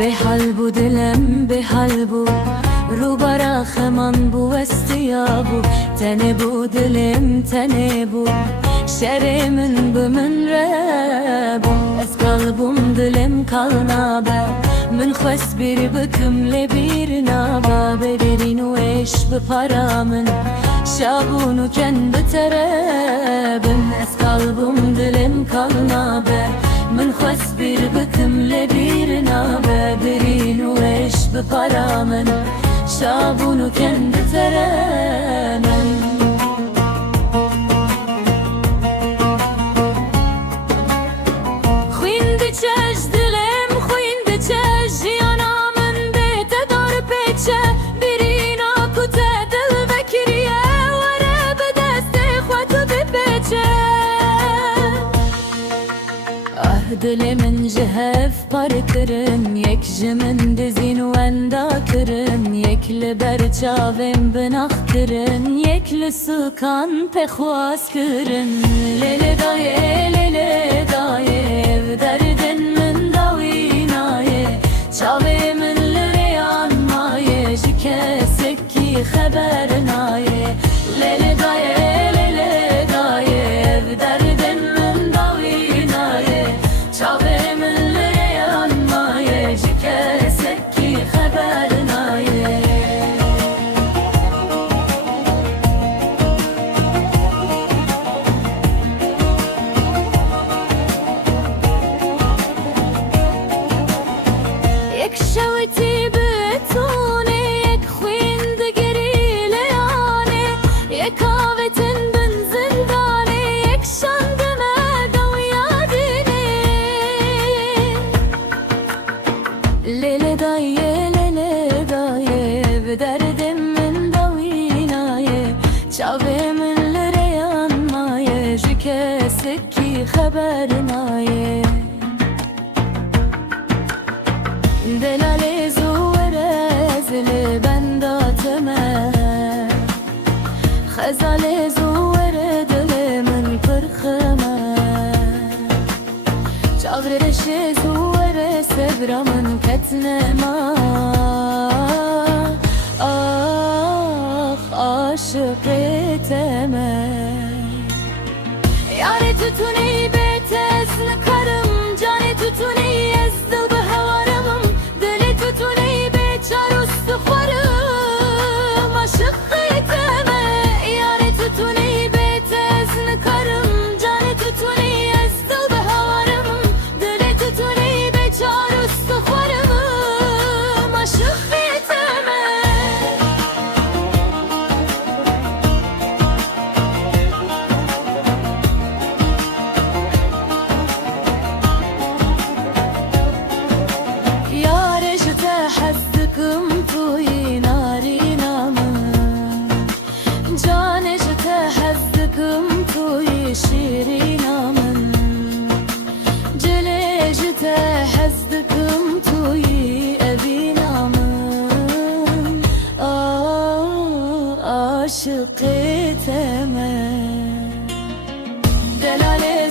بحال بو دلم بحال بو رو برا خمان بو استیابو تنه بو دلم تنه بو شر من بمن ربو از قلبم دلم kalnabe من خواست bir bıkımle bir naba Beberin o eş bu paramın şabunu kendi terebim Ez kalbim dilim kalnabe من خواست bir bıkımle bir nabe Beberin o eş bu paramın şabunu kendi terebim Dilimin cihef parkırın Yek jimin dizin wenda kırın Yekli berçavim binaktırın Yekli sukan pexwas kırın Lele daye Ev derdin min davinaye Çavimin liri anmaye Jikesek ki haber naye Lele daye Ev derdin min davinaye Çavimin liri anmaye Jikesek ki haber naye Yek şevti betone Yek xwind geriyle yani Yek avetin bin zindane Yek şandime davyadine Lele daye Ev derdim min davinaye Çavimin liri yanmaye Jikesek ki haber naye Delale zuverezli bendatime Khazale zuvere dilimin pırkıme Çavreşe zuvere sevramın ketnema Ah aşık eteme Yare tutuni betezli karım Cane tutuni ezdil bu hevarım Dili tutuni beçar ustu kvarım Aşık eteme Yare tutuni betezli karım Cane tutuni ezdil bu hevarım Dili tutuni beçar ustu kvarım Aşık eteme حزكم توي ناري نامن جاني جته حزكم توي شيري نامن جلي جته حزكم توي أبي نامن عاشقي تمام دلالي